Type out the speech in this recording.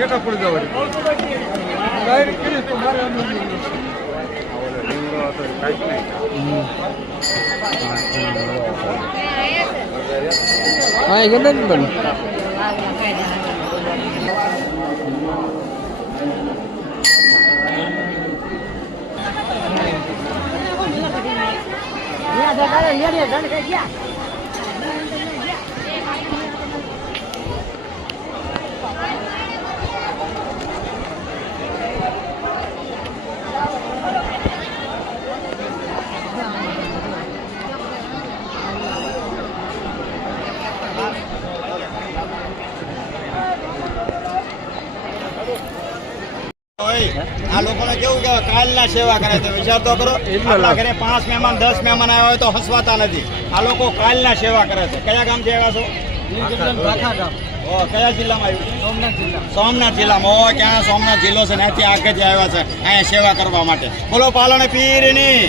નેટા પડી જવાની ડાયરેક્ટ કરી તો મારે હા એ ગમે ને પણ આ લોકોને કેવું કે કાલના સેવા કરે છે વિચાર તો કરો આપણા ઘરે 5 મહેમાન 10 મહેમાન આવ્યા હોય તો હસવાતા નથી આ લોકો કાલના સેવા કરે છે કયા ગામ થી આવ્યા છો કયા જિલ્લામાં આવ્યું સોમનાથ જિલ્લામાં ક્યાં સોમનાથ જિલ્લો છે ત્યાંથી આગળ આવ્યા છે અહીંયા સેવા કરવા માટે બોલો પાલન પીરની